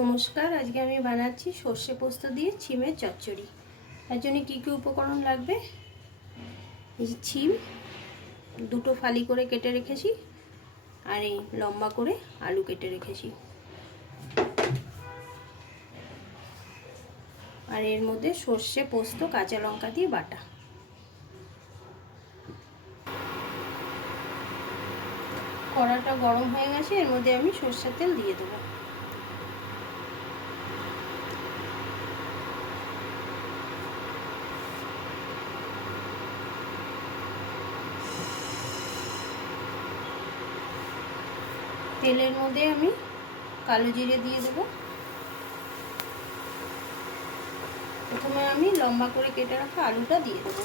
নমস্কার, আজকে আমি বানাচ্ছি সর্ষে পোস্ত দিয়ে ছিমের চচ্চড়ি। তার জন্য কী কী উপকরণ লাগবে, এই যে ছিম দুটো ফালি করে কেটে রেখেছি, আর এই লম্বা করে আলু কেটে রেখেছি, আর এর মধ্যে সর্ষে পোস্ত কাঁচা লঙ্কা দিয়ে বাটা। কড়াটা গরম হয়ে গেছে, এর মধ্যে আমি সর্ষের তেল দিয়ে দেবো। তেলের মধ্যে আমি কালো জিরে দিয়ে দেবো। প্রথমে আমি লম্বা করে কেটে রাখা আলুটা দিয়ে দেবো।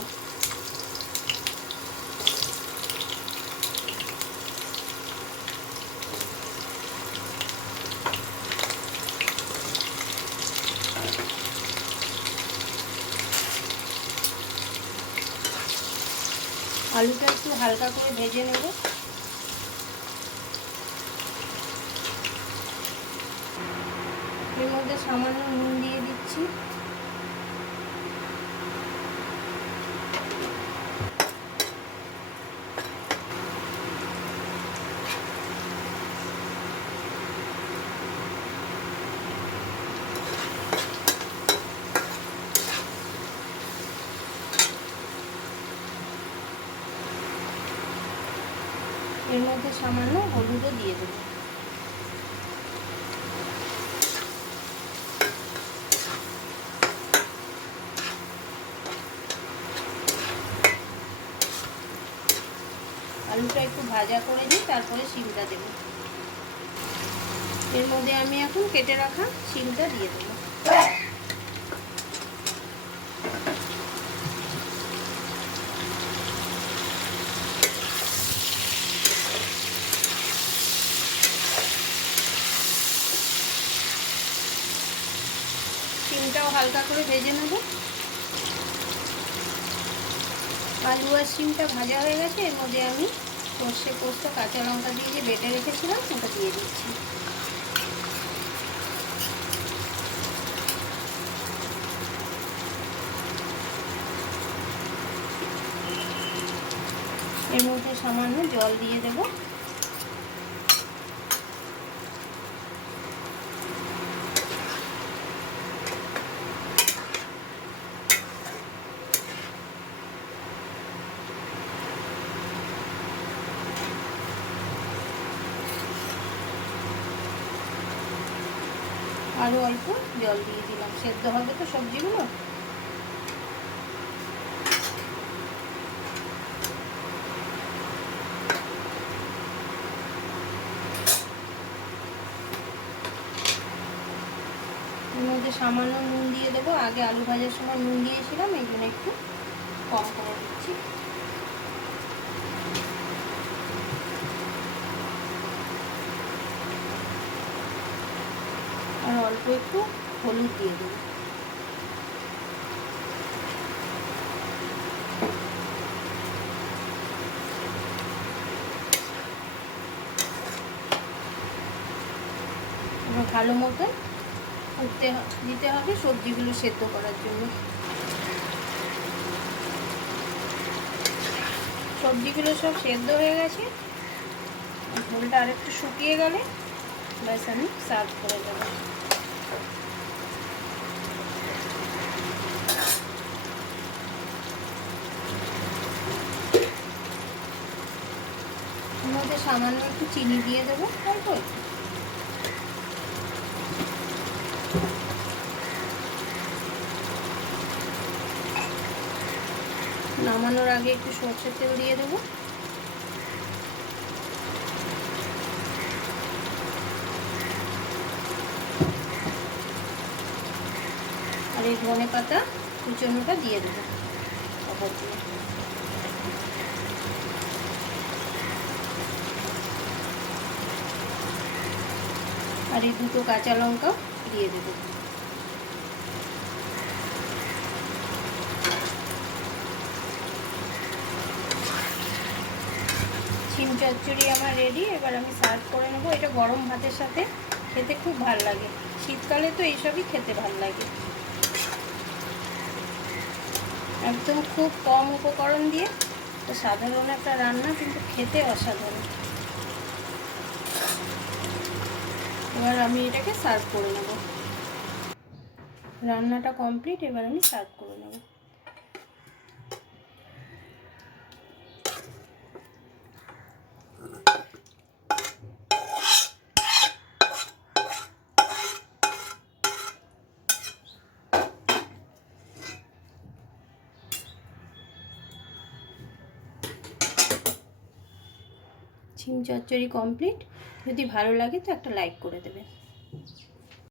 আলুটা একটু হালকা করে ভেজে নেব। এর মধ্যে সামান্য নুন দিয়ে দিচ্ছি। এর মধ্যে সামান্য হলুদও দিয়ে দেবো। আলুটা একটু ভাজা করে দিই, তারপরে শিমটা দেব। এর মধ্যে আমি এখন কেটে রাখা শিমটা দিয়ে দেবো। শিমটাও হালকা করে ভেজে নেব। আলু আর শিমটা ভাজা হয়ে গেছে, এর মধ্যে আমি সর্ষে পোস্ত কাঁচা লঙ্কা দিয়ে যে বেটে রেখেছিলাম ওটা দিয়ে দিচ্ছি। এর মধ্যে সামান্য জল দিয়ে দেব। আরও অল্প জল দিয়ে দিলাম, সেদ্ধ হবে তো সবজিগুলো। এর মধ্যে সামান্য নুন দিয়ে দেবো। আগে আলু ভাজার সময় নুন দিয়েছিলাম, এই জন্য একটু কম করে দিচ্ছি। আর অল্প একটু হলুদ দিয়ে দেবো। ভালো মতো ফুটতে দিতে হবে সবজিগুলো সেদ্ধ করার জন্য। সবজিগুলো সব সেদ্ধ হয়ে গেছে, ঝোলটা আরেকটু শুকিয়ে গেলে ব্যাস আমি সার্ভ করে দেবো। এর মধ্যে সামান্য একটু চিনি দিয়ে দেবো, অল্প একটু। নামানোর আগে একটু সরষের তেল দিয়ে দেবো। আর এই ধনে পাতা কুচনোটা দিয়ে দেবো ওপর দিয়ে। আর এই দুটো কাঁচা লঙ্কা দিয়ে দেবো। শিম চচ্চড়ি আমার রেডি। এবার আমি সার্ভ করে নেবো। এটা গরম ভাতের সাথে খেতে খুব ভালো লাগে। শীতকালে তো এইসবই খেতে ভালো লাগে। একদম খুব কম উপকরণ দিয়ে সাধারণ একটা রান্না, কিন্তু খেতে অসাধারণ। এবার আমি এটাকে সার্ভ করে নেব। রান্নাটা কমপ্লিট, এবার আমি সার্ভ করে নেব। শিম চচ্চড়ি কমপ্লিট। যদি ভালো লাগে তো একটা লাইক করে দেবেন।